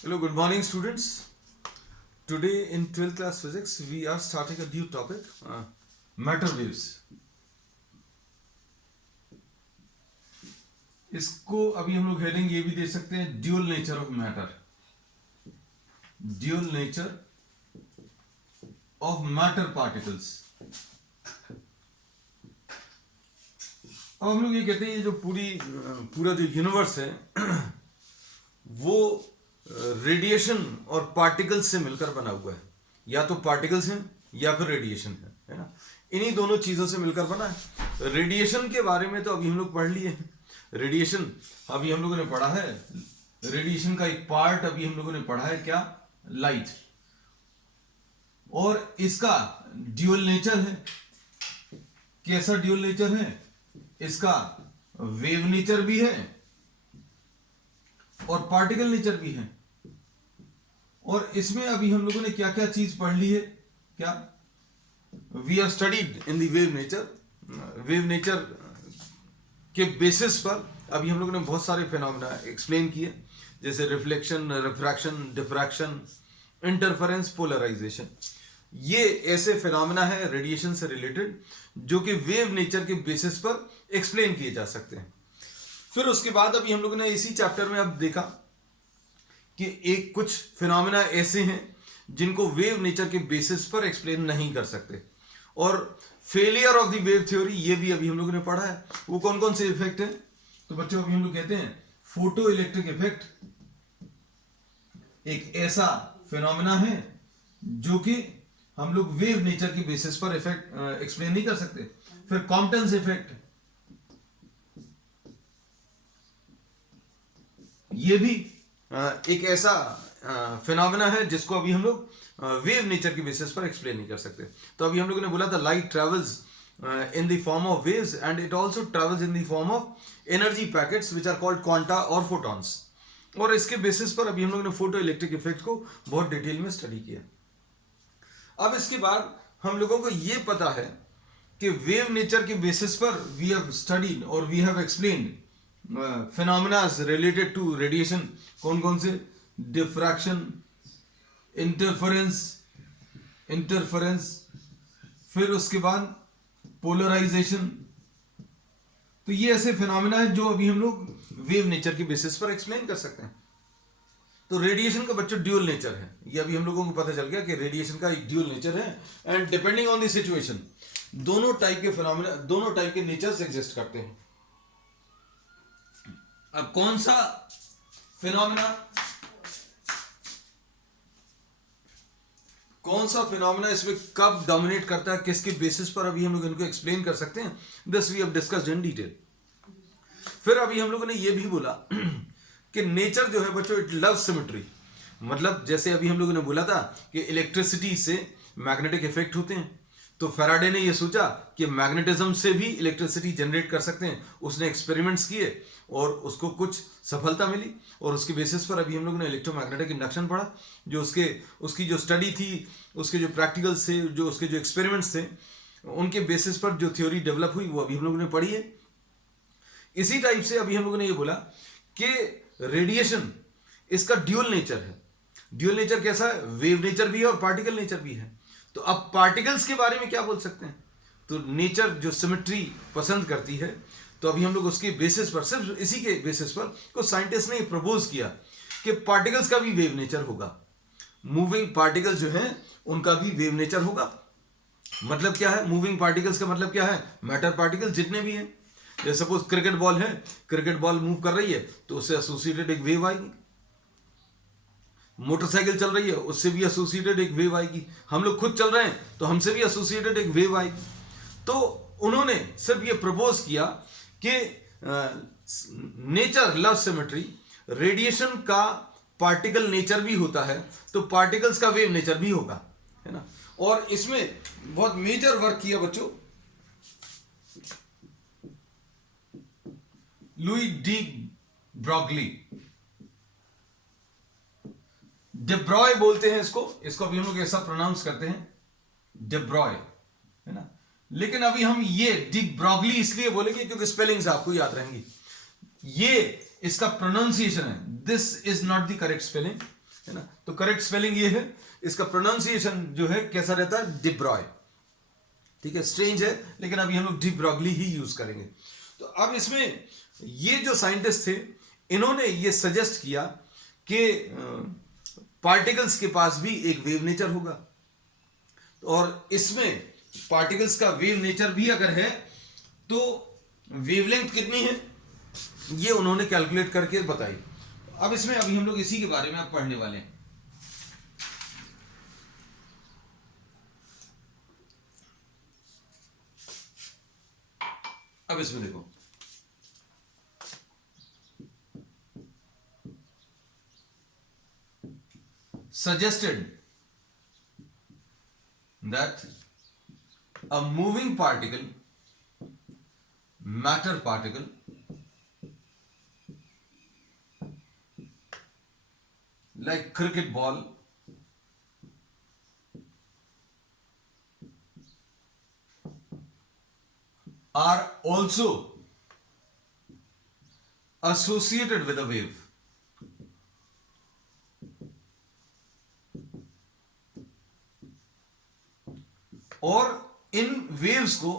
Hello, good morning, students. Today in 12th class physics, we are starting a new topic, matter waves. इसको अभी हम लोग heading ये भी दे सकते हैं, dual nature of matter. Dual nature of matter particles. अब हम लोग ये कहते हैं ये जो पूरा जो यूनिवर्स है वो रेडिएशन और पार्टिकल्स से मिलकर बना हुआ है. या तो पार्टिकल्स हैं या फिर रेडिएशन है ना. इन्हीं दोनों चीजों से मिलकर बना है. रेडिएशन के बारे में तो अभी हम लोग पढ़ लिए हैं. रेडिएशन अभी हम लोगों ने पढ़ा है. रेडिएशन का एक पार्ट अभी हम लोगों ने पढ़ा है, क्या? लाइट. और इसका ड्यूअल नेचर है. कैसा ड्यूअल नेचर है इसका? वेव नेचर भी है और पार्टिकल नेचर भी है. और इसमें अभी हम लोगों ने क्या क्या चीज पढ़ ली है? क्या? We have studied in the wave nature. Wave nature के बेसिस पर अभी हम लोगों ने बहुत सारे फिनोमेना एक्सप्लेन किए, जैसे reflection, refraction, diffraction, interference, polarization. ये ऐसे फिनोमेना है रेडिएशन से रिलेटेड जो कि वेव नेचर के बेसिस पर एक्सप्लेन किए जा सकते हैं. फिर उसके बाद अभी हम लोगों ने इसी चैप्टर में अब देखा कि एक कुछ फिनोमेना ऐसे हैं जिनको वेव नेचर के बेसिस पर एक्सप्लेन नहीं कर सकते. और failure of the wave theory ये भी अभी हम लोगों ने पढ़ा है. वो कौन कौन से इफेक्ट है? तो बच्चों अभी हम लोग कहते हैं फोटो इलेक्ट्रिक इफेक्ट एक ऐसा फिनोमेना है जो कि हम लोग वेव नेचर के बेसिस पर इफेक्ट एक्सप्लेन नहीं कर सकते. फिर कॉम्पटन्स इफेक्ट, ये भी एक ऐसा फिनोमेना है जिसको अभी हम लोग वेव नेचर के बेसिस पर एक्सप्लेन नहीं कर सकते. तो अभी हम लोगों ने बोला था light travels in the form of waves and it also travels in the form of energy packets which are called quanta और फोटॉन्स. और इसके बेसिस पर अभी हम लोगों ने फोटो इलेक्ट्रिक इफेक्ट को बहुत डिटेल में स्टडी किया. अब इसके बाद हम लोगों को यह पता है कि वेव नेचर के बेसिस पर वी हैव स्टडीड और we have explained phenomena related to radiation. कौन कौन से? डिफ्रैक्शन, इंटरफेरेंस, फिर उसके बाद पोलराइजेशन. तो ये ऐसे फिनोमेना है जो अभी हम लोग वेव नेचर के बेसिस पर एक्सप्लेन कर सकते हैं. तो रेडिएशन का बच्चों ड्यूअल नेचर है. ये अभी हम लोगों को पता चल गया कि रेडिएशन का एक ड्यूअल नेचर है and depending on the situation दोनों टाइप के फिनोमेना, दोनों टाइप के नेचर्स एग्जिस्ट करते हैं. अब कौन सा फिनोमेना इसमें कब डोमिनेट करता है, किसके बेसिस पर, अभी हम लोग इनको एक्सप्लेन कर सकते हैं. This we have discussed in detail. फिर अभी हम लोगों ने ये भी बोला कि नेचर जो है बच्चों इट लव सिमेट्री. मतलब जैसे अभी हम लोगों ने बोला था कि इलेक्ट्रिसिटी से मैग्नेटिक इफेक्ट होते हैं, तो फैराडे ने ये सोचा कि मैग्नेटिज्म से भी इलेक्ट्रिसिटी जनरेट कर सकते हैं. उसने एक्सपेरिमेंट्स किए और उसको कुछ सफलता मिली और उसके बेसिस पर अभी हम लोगों ने इलेक्ट्रोमैग्नेटिक इंडक्शन पढ़ा. जो उसकी जो स्टडी थी, उसके जो प्रैक्टिकल्स थे, जो उसके जो एक्सपेरिमेंट्स थे, उनके बेसिस पर जो थ्योरी डेवलप हुई वो अभी हम लोगों ने पढ़ी है. इसी टाइप से अभी हम लोगों ने ये बोला कि रेडिएशन इसका ड्यूअल नेचर है. ड्यूअल नेचर कैसा है? वेव नेचर भी है और पार्टिकल नेचर भी है. तो अब पार्टिकल्स के बारे में क्या बोल सकते हैं? तो नेचर जो सिमेट्री पसंद करती है, तो अभी हम लोग उसके बेसिस पर, सिर्फ इसी के बेसिस पर कुछ साइंटिस्ट ने प्रपोज किया कि पार्टिकल्स का भी वेव नेचर होगा. मूविंग पार्टिकल्स जो हैं उनका भी वेव नेचर होगा. मतलब क्या है मूविंग पार्टिकल्स का? मतलब क्या है? मैटर पार्टिकल्स जितने भी हैं. जैसे सपोज क्रिकेट बॉल है, क्रिकेट बॉल मूव कर रही है तो उससे एसोसिएटेड एक वेव आएगी. मोटरसाइकिल चल रही है, उससे भी एसोसिएटेड एक वेव आएगी. हम लोग खुद चल रहे हैं तो हमसे भी एसोसिएटेड एक वेव आएगी. तो उन्होंने सिर्फ ये प्रपोज किया कि नेचर लव सिमेट्री. रेडिएशन का पार्टिकल नेचर भी होता है तो पार्टिकल्स का वेव नेचर भी होगा, है ना. और इसमें बहुत मेजर वर्क किया बच्चों लुई डी ब्रॉगली. डेब्रॉय बोलते हैं इसको अभी हम लोग ऐसा प्रोनाउंस करते हैं डेब्रॉय, है ना. लेकिन अभी हम ये डी ब्रॉगली इसलिए बोलेंगे क्योंकि स्पेलिंग्स आपको याद रहेंगी. ये इसका प्रोनाउंसिएशन है. This is not the correct spelling. है ना। तो करेक्ट स्पेलिंग ये है, इसका प्रोनाउंसिएशन जो है कैसा रहता है, डिब्रॉय। ठीक है, स्ट्रेंज है लेकिन अभी हम लोग डी ब्रॉगली ही यूज करेंगे। तो अब इसमें ये जो साइंटिस्ट थे इन्होंने ये सजेस्ट किया कि पार्टिकल्स के पास भी एक वेव नेचर होगा, और इसमें पार्टिकल्स का वेव नेचर भी अगर है तो वेवलेंथ कितनी है ये उन्होंने कैलकुलेट करके बताई। अब इसमें अभी हम लोग इसी के बारे में अब पढ़ने वाले हैं। अब इसमें देखो, suggested that a moving particle, matter particle, like cricket ball, are also associated with a wave. और इन वेव्स को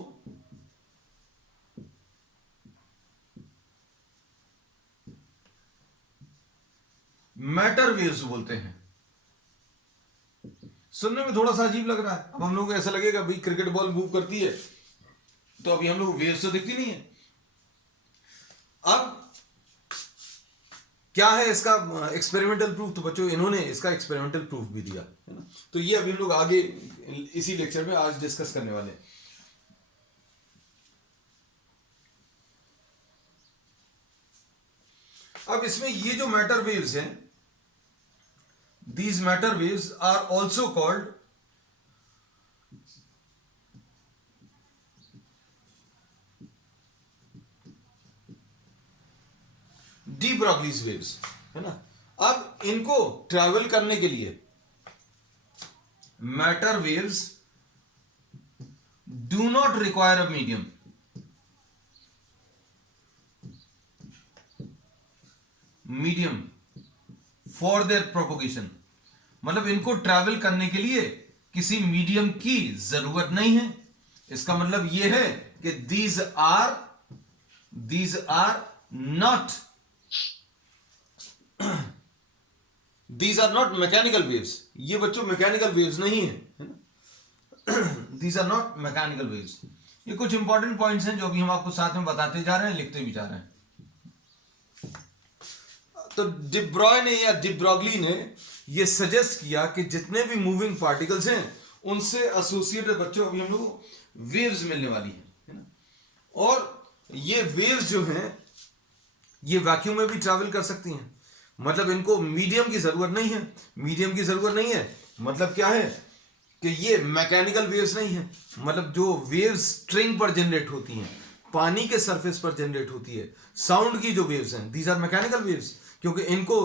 मैटर वेव्स बोलते हैं। सुनने में थोड़ा सा अजीब लग रहा है। अब हम लोग को ऐसा लगेगा भाई क्रिकेट बॉल मूव करती है तो अभी हम लोग वेव्स तो दिखती नहीं है। अब क्या है इसका एक्सपेरिमेंटल प्रूफ, तो बच्चों इन्होंने इसका एक्सपेरिमेंटल प्रूफ भी दिया है ना। तो ये अभी हम लोग आगे इसी लेक्चर में आज डिस्कस करने वाले हैं। अब इसमें ये जो मैटर वेव्स हैं, these matter waves are also called de Broglie's waves, है ना। अब इनको ट्रैवल करने के लिए matter waves do not require a medium. Medium for their propagation, मतलब इनको ट्रैवल करने के लिए किसी मीडियम की जरूरत नहीं है। इसका मतलब यह है कि these are not these are not mechanical waves. ये बच्चों मैकेनिकल वेव्स नहीं है ना। These are not mechanical waves. ये कुछ इंपॉर्टेंट पॉइंट्स हैं जो अभी हम आपको साथ में बताते जा रहे हैं, लिखते भी जा रहे हैं। तो डिब्रॉय ने या डी ब्रॉगली ने ये सजेस्ट किया कि जितने भी मूविंग पार्टिकल्स हैं उनसे एसोसिएटेड बच्चों अभी हम लोग वेव्स मिलने वाली है ना। और ये वेव्स जो हैं ये वैक्यूम में भी ट्रैवल कर सकती हैं, मतलब इनको मीडियम की जरूरत नहीं है। मीडियम की जरूरत नहीं है मतलब क्या है कि ये मैकेनिकल वेव्स नहीं है, मतलब जो वेव्स स्ट्रिंग पर जनरेट होती हैं, पानी के सरफेस पर जनरेट होती है, साउंड की जो वेव्स हैं, दीज आर मैकेनिकल वेव्स, क्योंकि इनको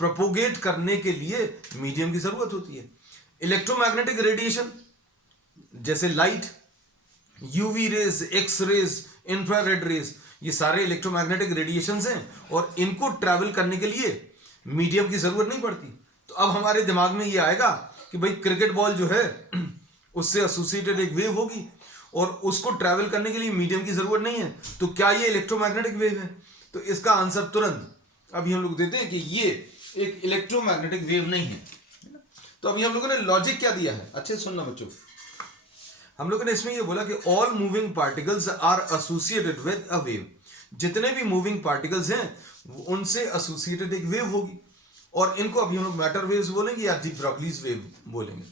प्रोपोगेट करने के लिए मीडियम की जरूरत होती है। इलेक्ट्रोमैग्नेटिक रेडिएशन जैसे light, UV rays, X rays, infrared rays, ये सारे इलेक्ट्रोमैग्नेटिक रेडिएशंस हैं और इनको ट्रैवल करने के लिए मीडियम की जरूरत नहीं पड़ती। तो अब हमारे दिमाग में ये आएगा कि भाई क्रिकेट बॉल जो है उससे एसोसिएटेड एक वेव होगी और उसको ट्रैवल करने के लिए मीडियम की जरूरत नहीं है, तो क्या ये इलेक्ट्रोमैग्नेटिक वेव है? तो इसका आंसर तुरंत अभी हम लोग देते हैं कि ये एक इलेक्ट्रोमैग्नेटिक वेव नहीं है। तो अभी हम लोगों ने लॉजिक क्या दिया है, अच्छे सुनना बच्चों। हम लोगों ने इसमें ये बोला कि all moving particles are associated with a wave. जितने भी मूविंग पार्टिकल्स हैं उनसे एसोसिएटेड एक वेव होगी, और इनको अभी हम लोग मैटर वेव्स बोलेंगे या डी ब्रॉगलीज वेव बोलेंगे।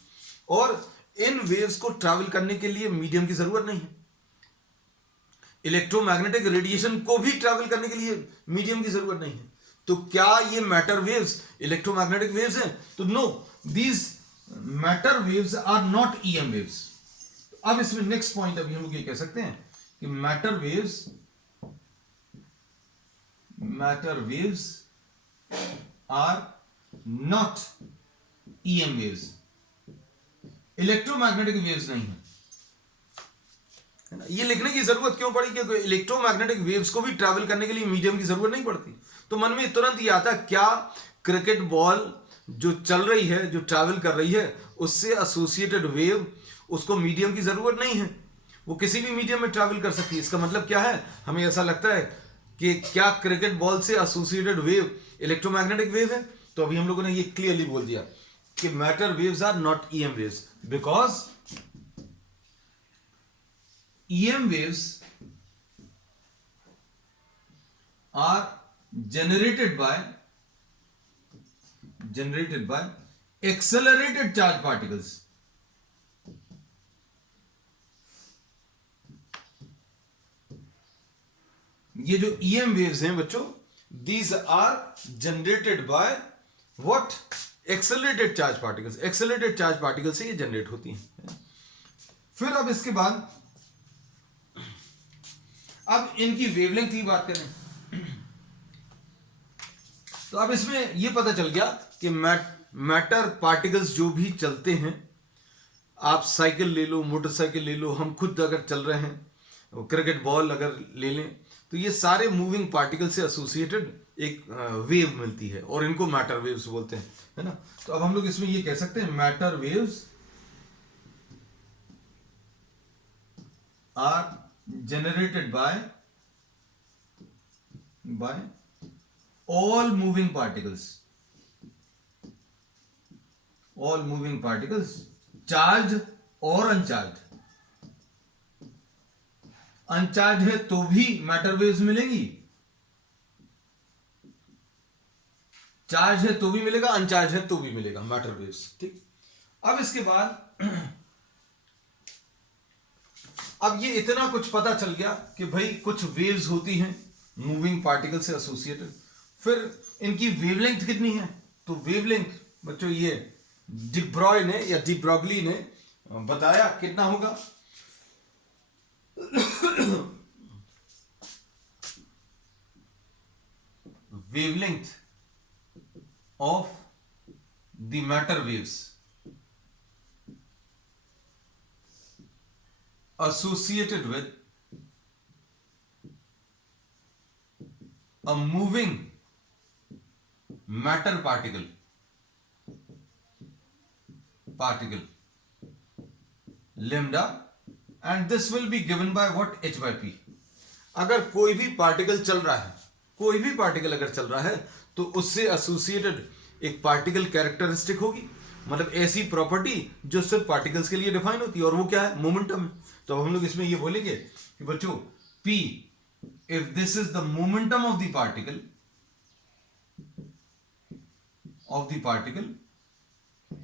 और इन वेव्स को ट्रैवल करने के लिए मीडियम की जरूरत नहीं है। इलेक्ट्रोमैग्नेटिक रेडिएशन को भी ट्रैवल करने के लिए मीडियम की जरूरत नहीं है। तो क्या ये मैटर वेव्स इलेक्ट्रोमैग्नेटिक वेव्स हैं? तो no, these matter waves are not EM waves. अब इसमें नेक्स्ट पॉइंट अभी हम लोग ये कह सकते हैं कि matter waves are not EM waves. Electromagnetic waves नहीं है ना। ये लिखने की जरूरत क्यों पड़ी? क्योंकि इलेक्ट्रोमैग्नेटिक वेव्स को भी ट्रैवल करने के लिए मीडियम की जरूरत नहीं पड़ती। तो मन में तुरंत ये आता है, क्या क्रिकेट बॉल जो चल रही है, जो ट्रैवल कर रही है, उससे एसोसिएटेड वेव, उसको मीडियम की जरूरत नहीं है, वो किसी भी मीडियम में ट्रैवल कर सकती है। इसका मतलब क्या है, हमें ऐसा लगता है कि क्या क्रिकेट बॉल से एसोसिएटेड वेव इलेक्ट्रोमैग्नेटिक वेव है? तो अभी हम लोगों ने ये क्लियरली बोल दिया कि matter waves are not EM waves, because EM waves are generated by accelerated charge particles. ये जो EM waves हैं बच्चों, these are generated by what? Accelerated charge particles. Accelerated charge particles से ये जनरेट होती हैं। फिर अब इसके बाद अब इनकी वेवलेंथ की बात करें तो अब इसमें यह पता चल गया कि मैटर पार्टिकल्स जो भी चलते हैं, आप साइकिल ले लो, मोटरसाइकिल ले लो, हम खुद अगर चल रहे हैं, क्रिकेट बॉल अगर ले लें, तो ये सारे मूविंग पार्टिकल से एसोसिएटेड एक वेव मिलती है और इनको मैटर वेव्स बोलते हैं, है ना। तो अब हम लोग इसमें ये कह सकते हैं matter waves are generated by all moving particles, charged और अनचार्ज है तो भी मैटर वेव्स मिलेंगी, चार्ज है तो भी मिलेगा, अनचार्ज है तो भी मिलेगा मैटर वेव्स, ठीक। अब इसके बाद अब ये इतना कुछ पता चल गया कि भाई कुछ वेव्स होती हैं मूविंग पार्टिकल से एसोसिएटेड। फिर इनकी वेवलेंथ कितनी है? तो वेवलेंथ बच्चों ये डी ब्रॉय ने या डी ब्रॉगली ने बताया कितना होगा wavelength of the matter waves associated with a moving matter particle lambda, and this will be given by what? h by p. अगर कोई भी पार्टिकल चल रहा है, कोई भी पार्टिकल अगर चल रहा है तो उससे एसोसिएटेड एक पार्टिकल कैरेक्टरिस्टिक होगी, मतलब ऐसी प्रॉपर्टी जो सिर्फ पार्टिकल्स के लिए डिफाइन होती है, और वो क्या है? मोमेंटम है। तो हम लोग इसमें ये बोलेंगे कि बच्चों P, if this is the momentum of the particle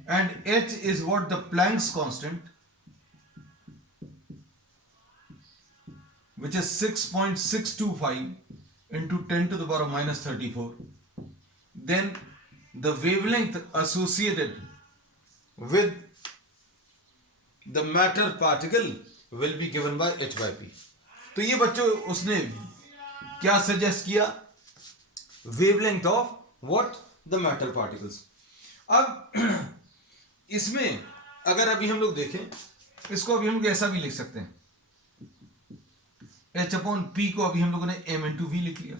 and h is what? The Planck's constant, which is 6.625 into 10 to the power of minus 34, then the wavelength associated with the matter particle will be given by h by p. तो ये बच्चों उसने क्या suggest किया? Wavelength of what? The matter particles. अब इसमें अगर अभी हम लोग देखें, इसको अभी हम लोग ऐसा भी लिख सकते हैं, h अपॉन p को अभी हम लोगों ने m इंटू v लिख लिया।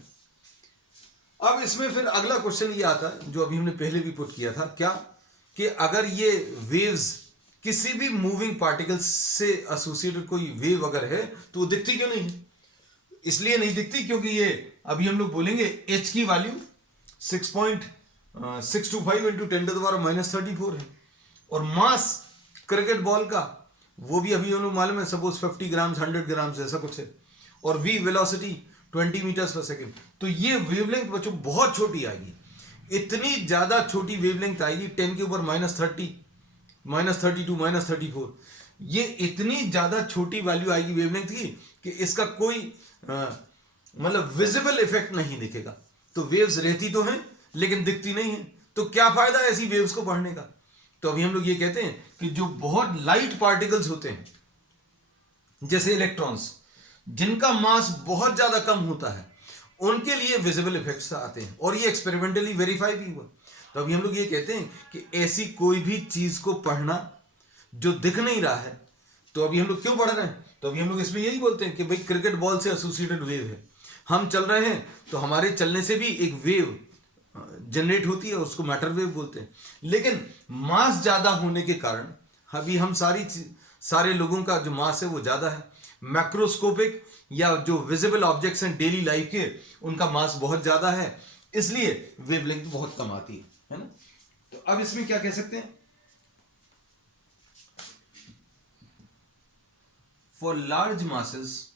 अब इसमें फिर अगला क्वेश्चन ये आता है जो अभी हमने पहले भी पुट किया था, क्या कि अगर ये वेव्स किसी भी मूविंग पार्टिकल से एसोसिएटेड कोई वेव अगर है तो वो दिखती क्यों नहीं है? इसलिए नहीं दिखती क्योंकि ये अभी हम लोग बोलेंगे h की value 6.625 into 10 to the power minus 34 है, और मास क्रिकेट बॉल का वो भी अभी हम लोग मालूम है, सपोज 50 ग्राम 100 ग्राम ऐसा कुछ है, और v velocity 20 meters per second. तो ये वेवलेंथ बच्चों बहुत छोटी आएगी, इतनी ज्यादा छोटी वेवलेंथ आएगी 10 के ऊपर माइनस 30, माइनस 32, माइनस 34, ये इतनी ज्यादा छोटी वैल्यू आएगी वेवलेंथ की कि इसका कोई मतलब विजिबल इफेक्ट नहीं दिखेगा। तो वेव्स रहती तो हैं लेकिन दिखती नहीं है, तो क्या फायदा ऐसी वेव्स को पढ़ने का? तो अभी हम लोग ये कहते हैं कि जो बहुत लाइट पार्टिकल्स होते हैं जैसे इलेक्ट्रॉन्स, जिनका मास बहुत ज्यादा कम होता है, उनके लिए विजिबल इफेक्ट्स आते हैं, और ये एक्सपेरिमेंटली वेरीफाई भी हुआ। तो अभी हम लोग ये कहते हैं कि ऐसी कोई भी चीज को पढ़ना जो दिख नहीं रहा है, तो अभी हम लोग क्यों पढ़ रहे हैं? तो अभी हम लोग इसमें यही बोलते हैं कि भाई क्रिकेट बॉल से एसोसिएटेड वेव है, हम चल रहे हैं तो हमारे चलने से भी एक वेव जनरेट होती है उसको मैटर वेव बोलते हैं। लेकिन मास ज्यादा होने के कारण अभी हम सारे लोगों का जो मास है वो ज्यादा है। मैक्रोस्कोपिक या जो विजिबल ऑब्जेक्ट्स हैं डेली लाइफ के, उनका मास बहुत ज्यादा है, इसलिए वेवलेंथ बहुत कम आती है ना। तो अब इसमें क्या कह सकते हैं, फॉर लार्ज मासेस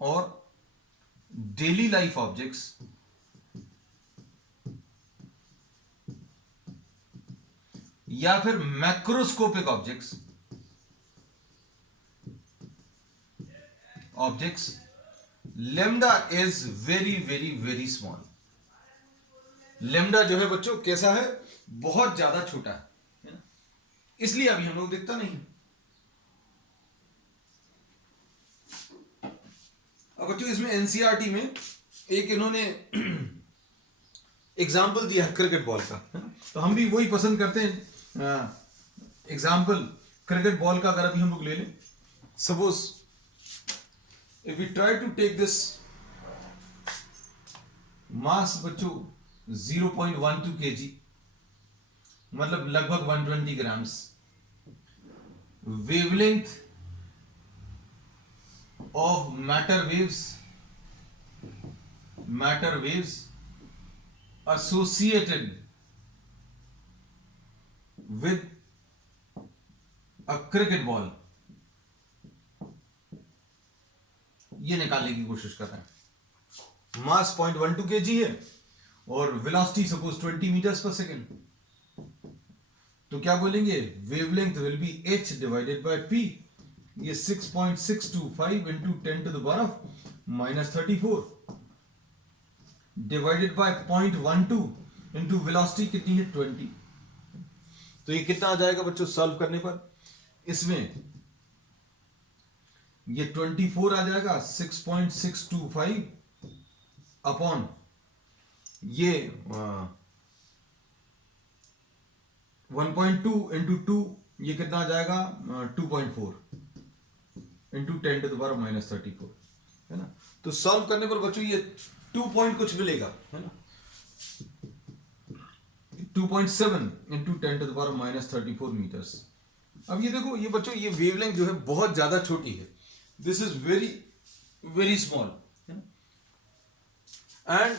और डेली लाइफ ऑब्जेक्ट्स या फिर macroscopic objects lambda is very very very small. Lambda जो है बच्चों कैसा है, बहुत ज्यादा छोटा है ना, इसलिए अभी हम लोग दिखता नहीं। अब बच्चों इसमें एनसीईआरटी में एक इन्होंने एग्जाम्पल दिया है क्रिकेट बॉल का, है ना, तो हम भी वही पसंद करते हैं एग्जाम्पल क्रिकेट बॉल का। अगर अभी हम लोग ले लें, suppose if we try to take this mass बच्चों 0.12 kg, मतलब लगभग 120 grams, wavelength of matter waves associated with a cricket ball, ये निकालने की कोशिश कर रहे हैं। मास 0.12 kg है और velocity suppose 20 meters per second, तो क्या बोलेंगे, wavelength will be h divided by p, ये 6.625 into 10 to the power -34 divided by 0.12 into velocity कितनी है 20। तो ये कितना आ जाएगा बच्चों सॉल्व करने पर, इसमें ये 24 आ जाएगा, 6.625 अपॉन ये 1.2 इंटू 2, ये कितना आ जाएगा 2.4 इंटू 10 टू द पावर -34, है ना। तो सॉल्व करने पर बच्चों ये 2 पॉइंट कुछ मिलेगा, है ना, 2.7 into 10 to the power -34 meters. अब ये देखो, ये बच्चों ये वेवलेंथ जो है बहुत ज्यादा छोटी है, this is very very small, and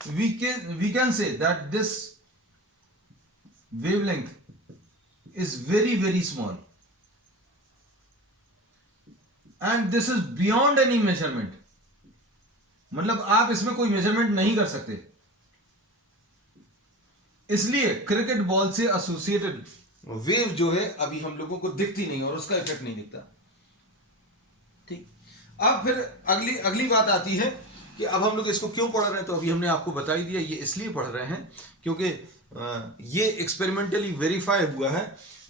we can say that this wavelength is very very small and this is beyond any measurement, मतलब आप इसमें कोई मेजरमेंट नहीं कर सकते, इसलिए क्रिकेट बॉल से एसोसिएटेड वेव जो है अभी हम लोगों को दिखती नहीं और उसका इफेक्ट नहीं दिखता। ठीक, अब फिर अगली बात आती है कि अब हम लोग इसको क्यों पढ़ रहे हैं, तो अभी हमने आपको बता ही दिया, ये इसलिए पढ़ रहे हैं क्योंकि ये एक्सपेरिमेंटली वेरीफाई हुआ है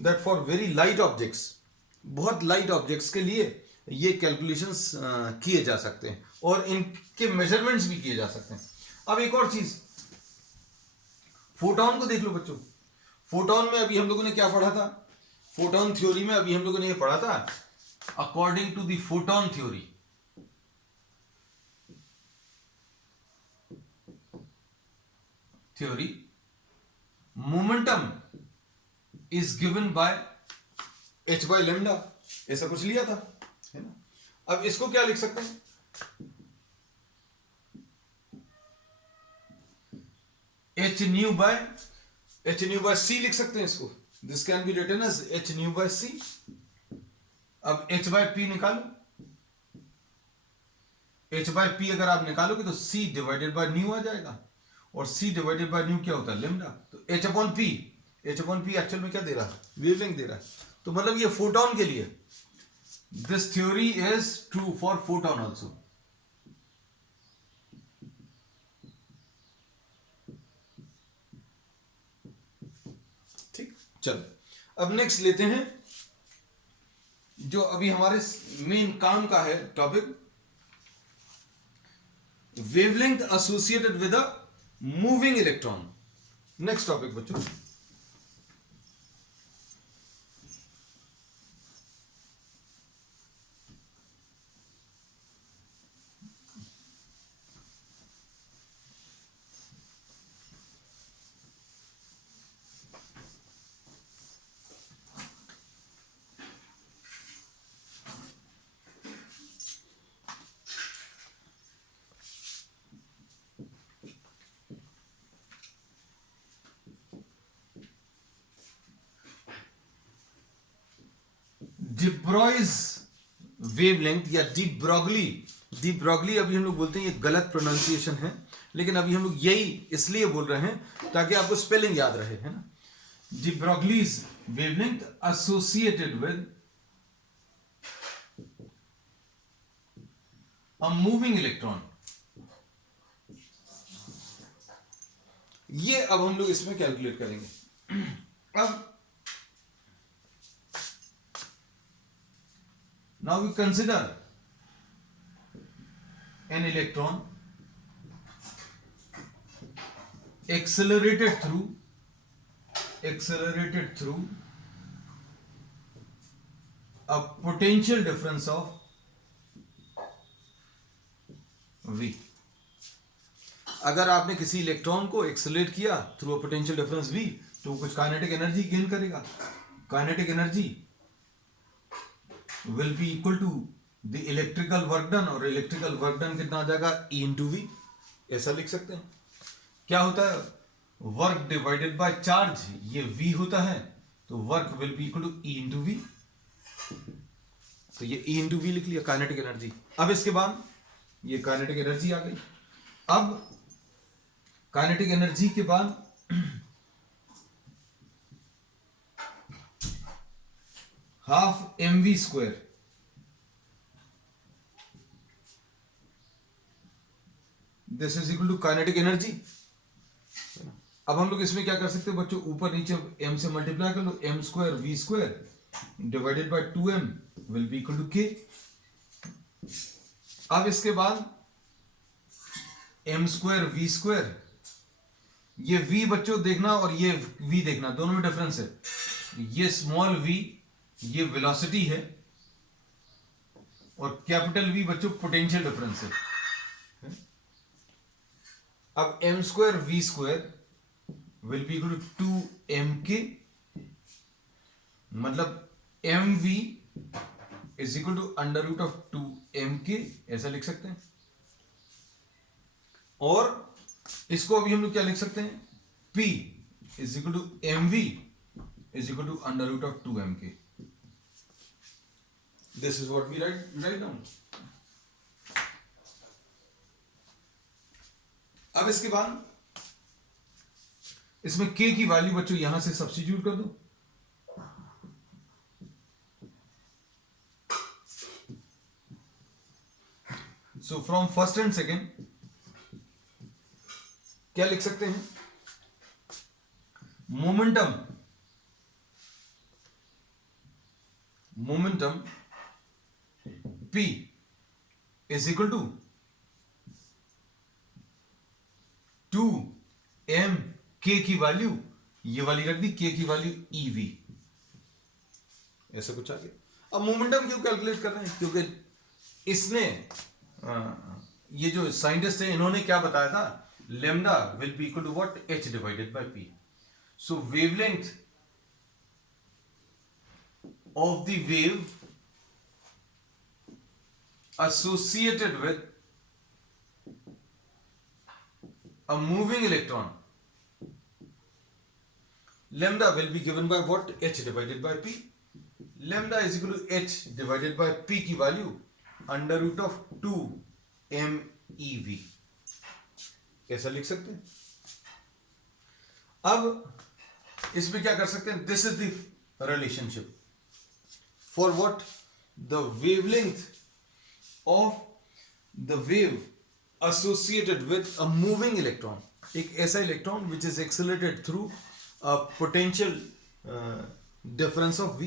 that for very light objects, बहुत लाइट ऑब्जेक्ट्स के लिए ये कैलकुलेशंस किए जा सकते हैं और इनके मेजरमेंट्स भी किए जा सकते हैं। अब एक और चीज, फोटोन को देख लो बच्चों। फोटोन में अभी हम लोगों ने क्या पढ़ा था, फोटोन थ्योरी में अभी हम लोगों ने ये पढ़ा था, according to the photon theory momentum is given by h by lambda, ऐसा कुछ लिया था, है ना। अब इसको क्या लिख सकते हैं, h न्यू बाय c लिख सकते हैं इसको, this can be written as h nu by c। अब h बाय p निकालो, h बाय p अगर आप निकालोगे तो c डिवाइडेड बाय न्यू आ जाएगा, और c डिवाइडेड बाय न्यू क्या होता है लेमडा, तो h अपॉन p एक्चुअल में क्या दे रहा है, वेवलेंथ दे रहा है। तो मतलब ये फोटोन के लिए, this theory is true for photon also. ठीक, चलो अब नेक्स्ट लेते हैं जो अभी हमारे मेन काम का है topic, wavelength associated with a moving electron. Next topic बच्चों, डिब्रॉयज वेवलेंथ या डी ब्रॉगली अभी हम लोग बोलते हैं, ये गलत प्रोनाउंसिएशन है, लेकिन अभी हम लोग यही इसलिए बोल रहे हैं ताकि आपको स्पेलिंग याद रहे, है ना। De Broglie's wavelength associated with a moving electron. ये अब हम लोग इसमें कैलकुलेट करेंगे। अब now we consider an electron accelerated through a potential difference of v। अगर आपने किसी इलेक्ट्रॉन को एक्सेलरेट किया through a potential difference v, तो वो कुछ काइनेटिक एनर्जी गेन करेगा। Kinetic energy will be equal to the electrical work done, और इलेक्ट्रिकल वर्क डन कितना आ जाएगा, E into V। ऐसा लिख सकते हैं। क्या होता है, वर्क डिवाइडेड बाय चार्ज, ये V होता है, तो work will be equal to E into V। तो ये E into V लिख लिया, काइनेटिक एनर्जी। अब इसके बाद ये काइनेटिक एनर्जी आ गई। अब काइनेटिक एनर्जी के बाद half mv square, this is equal to kinetic energy. अब हम लोग इसमें क्या कर सकते हैं बच्चों, ऊपर नीचे m से मल्टीप्लाई कर लो, m square v square divided by 2m will be equal to k। अब इसके बाद m स्क्वायर v स्क्वायर, ये v बच्चों देखना और ये v देखना, दोनों में डिफरेंस है। ये स्मॉल v ये वेलोसिटी है, और कैपिटल V बच्चों पोटेंशियल डिफरेंस है। अब m square v square will be equal to 2mk, मतलब mv is equal to under root of 2mk, ऐसा लिख सकते हैं। और इसको अभी हम लोग क्या लिख सकते हैं, p is equal to mv is equal to under root of 2mk। This is what we write down. अब इसके बाद इसमें k की वैल्यू बच्चों यहां से सब्स्टिट्यूट कर दो। So from first and second क्या लिख सकते हैं, momentum P is equal to 2m k की वैल्यू, ये वाली रख दी, k की वैल्यू ev, ऐसा कुछ आ गया। अब मोमेंटम क्यों कैलकुलेट कर रहे हैं, क्योंकि इसने ये जो साइंटिस्ट है इन्होंने क्या बताया था, lambda will be equal to what, h divided by p। So wavelength of the wave associated with a moving electron, lambda will be given by what, h divided by p। lambda is equal to h divided by p की वैल्यू under root of 2 mev, ऐसा लिख सकते हैं। अब इसमें क्या कर सकते हैं, this is the relationship for what, the wavelength of the wave associated with a moving electron, एक ऐसा electron which is accelerated through a potential difference of v।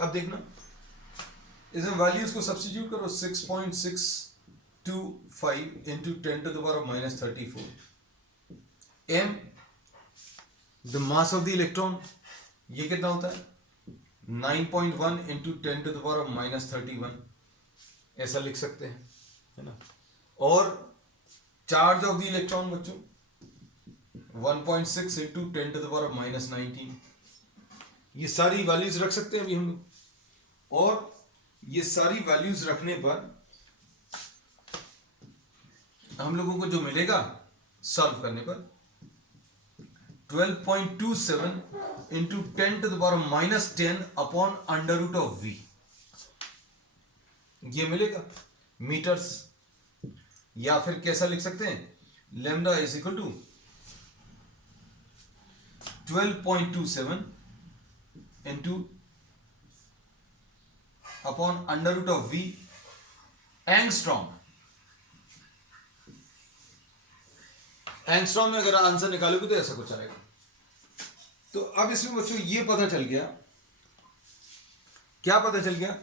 अब देखना इसमें वैल्यूज को सब्स्टिट्यूट करो, 6.625 into 10 to the power of minus 34 m, the mass of the electron, ये कितना होता है 9.1 into 10 to the power of minus 31, ऐसा लिख सकते हैं, है ना। और चार्ज ऑफ द इलेक्ट्रॉन बच्चों 1.6 into 10 to the power of minus 19, ये सारी वैल्यूज रख सकते हैं अभी हम लोग। और ये सारी वैल्यूज रखने पर हम लोगों को जो मिलेगा सॉल्व करने पर 12.27 into 10 to the power of minus 10 upon under root of v, ये मिलेगा मीटर्स, या फिर कैसा लिख सकते हैं, lambda is equal to 12.27 into upon under root of v angstrom. Angstrom में अगर आंसर निकालोगे तो ऐसा कुछ आएगा। तो अब इसमें बच्चों ये पता चल गया, क्या पता चल गया,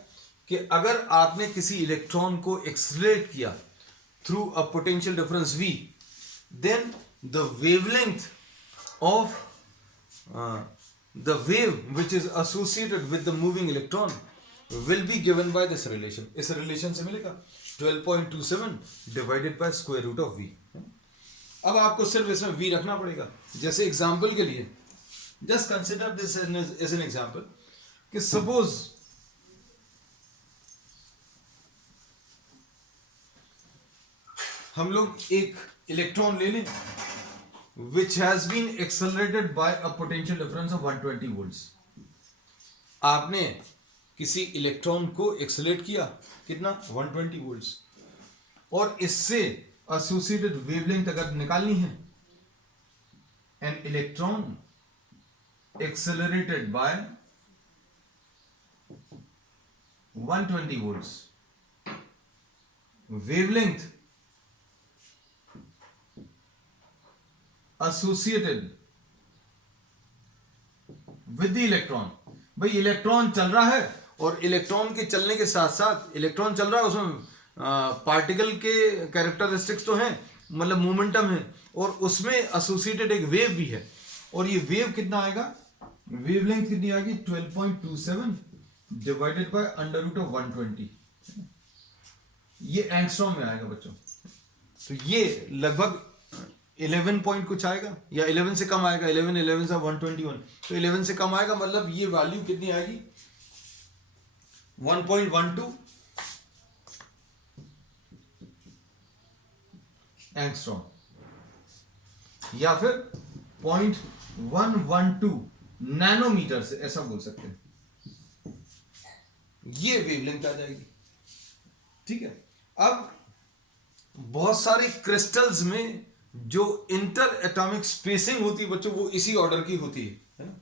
कि अगर आपने किसी इलेक्ट्रॉन को एक्सलेट किया through a potential difference v, then the wavelength of the wave which is associated with the moving electron will be given by this relation. इस रिलेशन से मिलेगा 12.27 divided by square root of v। अब आपको सिर्फ इसमें v रखना पड़ेगा। जैसे एग्जांपल के लिए, just consider this as an example, कि सपोज हम लोग एक इलेक्ट्रॉन ले लें which has been accelerated by a potential difference of 120 volts। आपने किसी इलेक्ट्रॉन को एक्सेलरेट किया, कितना, 120 वोल्ट्स, और इससे एसोसिएटेड वेवलेंथ अगर निकालनी है, an electron accelerated by 120 volts, wavelength associated with the electron। भाई इलेक्ट्रॉन चल रहा है, और इलेक्ट्रॉन के चलने के साथ साथ इलेक्ट्रॉन चल रहा है, उसमें पार्टिकल के कैरेक्टरिस्टिक्स तो हैं, मतलब मोमेंटम है, और उसमें एसोसिएटेड एक वेव भी है। और ये वेव कितना आएगा, वेवलेंथ कितनी आएगी, 12.27 divided by under root of 120। ये एंगस्ट्रॉम में आएगा बच्चों। तो ये लगभग 11 पॉइंट कुछ आएगा, या 11 से कम आएगा, 11 से 121, तो 11 से कम आएगा, मतलब ये वैल्यू कितनी आएगी, 1.12 एंगस्ट्रॉम, या फिर 0.112 नैनोमीटर से, ऐसा बोल सकते हैं, ये वेवलेंथ आ जाएगी। ठीक है। अब बहुत सारे क्रिस्टल्स में जो इंटर एटॉमिक स्पेसिंग होती है बच्चों, वो इसी ऑर्डर की होती है ना?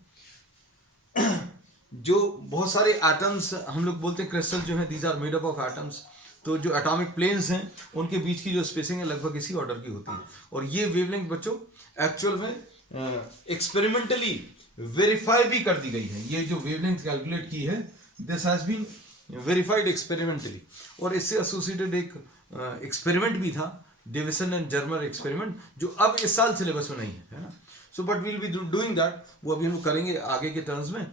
जो बहुत सारे एटम्स हम लोग बोलते हैं क्रिस्टल जो है, these are made up of atoms, तो जो एटॉमिक प्लेन्स हैं उनके बीच की जो स्पेसिंग है लगभग इसी ऑर्डर की होती है। और ये वेवलेंथ बच्चों एक्चुअल में एक्सपेरिमेंटली वेरीफाई भी कर दी गई है। ये जो वेवलेंथ कैलकुलेट की है, this has been verified experimentally, और इससे एसोसिएटेड एक एक्सपेरिमेंट भी था, डेविसन एंड जर्मर एक्सपेरिमेंट, जो अब इस साल सिलेबस में नहीं है ना। So but we'll be doing that, वो अभी हम करेंगे आगे के टर्म्स में,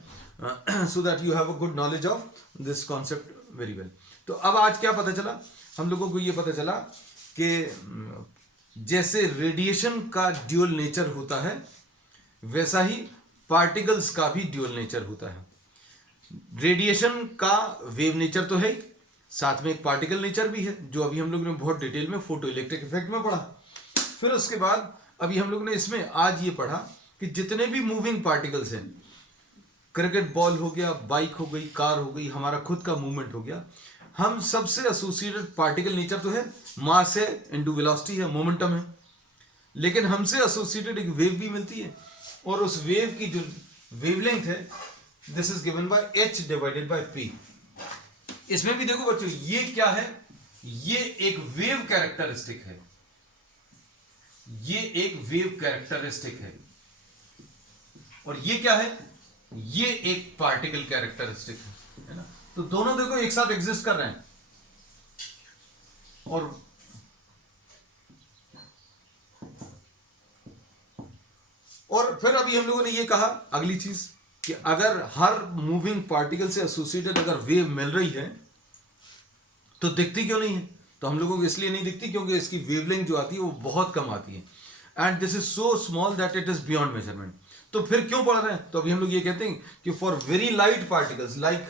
so that you have a good knowledge of this concept very well. तो अब आज क्या पता चला हम लोगों को, ये पता चला कि जैसे रेडिएशन का ड्यूअल नेचर होता है, वैसा ही पार्टिकल्स का भी ड्यूअल नेचर होता है। रेडिएशन का वेव नेचर तो है, साथ में एक पार्टिकल नेचर भी है, जो अभी हम लोगों ने बहुत डिटेल में फोटो इलेक्ट्रिक इफेक्ट में पढ़ा। फिर उसके बाद अभी हम लोगों ने इसमें आज ये पढ़ा कि जितने भी मूविंग पार्टिकल्स हैं, क्रिकेट बॉल हो गया, बाइक हो गई, कार हो गई, हमारा खुद का मूवमेंट हो गया, हम सबसे एसोसिएटेड पार्टिकल नेचर तो है, मास है इनटू वेलोसिटी है, मोमेंटम है, लेकिन हमसे एसोसिएटेड एक वेव भी मिलती है, और उस वेव की जो वेवलेंथ है, this is given by h divided by p। इसमें भी देखो बच्चों, ये क्या है, ये एक वेव कैरेक्टरिस्टिक है, ये एक वेव कैरेक्टरिस्टिक है, और ये क्या है, ये एक पार्टिकल कैरेक्टरिस्टिक है ना। तो दोनों देखो एक साथ एग्जिस्ट कर रहे हैं। और फिर अभी हम लोगों ने ये कहा अगली चीज, कि अगर हर मूविंग पार्टिकल से एसोसिएटेड अगर वेव मिल रही है तो दिखती क्यों नहीं है? तो हम लोगों को इसलिए नहीं दिखती क्योंकि इसकी वेवलेंथ जो आती है वो बहुत कम आती है, and this is so small that it is beyond measurement. तो फिर क्यों पढ़ रहे हैं? तो अभी हम लोग ये कहते हैं कि for very light particles like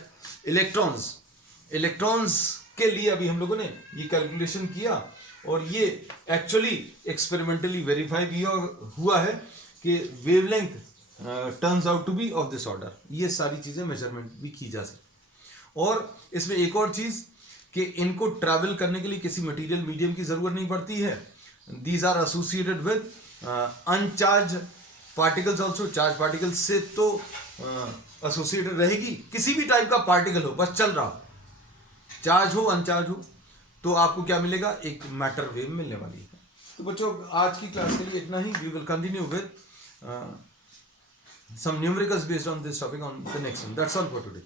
electrons के लिए अभी हम लोगों ने ये कैलकुलेशन किया, और ये एक्चुअली एक्सपेरिमेंटली वेरीफाई भी हुआ है कि wavelength turns out to be of this order. ये सारी चीजें मेजरमेंट भी की जा सकती। और इसमें एक और चीज कि इनको ट्रैवल करने के लिए किसी मटेरियल मीडियम की जरूरत नहीं पड़ती है. These are associated with uncharge particles also. Charge particles से तो एसोसिएटेड रहेगी. किसी भी टाइप का पार्टिकल हो, बस चल रहा, चार्ज हो अनचार्ज हो, तो आपको क्या मिलेगा, एक मैटर वेव मिलने वाली है. तो बच्चों आज की क्लास के लिए इतना ही. We will continue with some numericals based on this topic on the next one. That's all for today.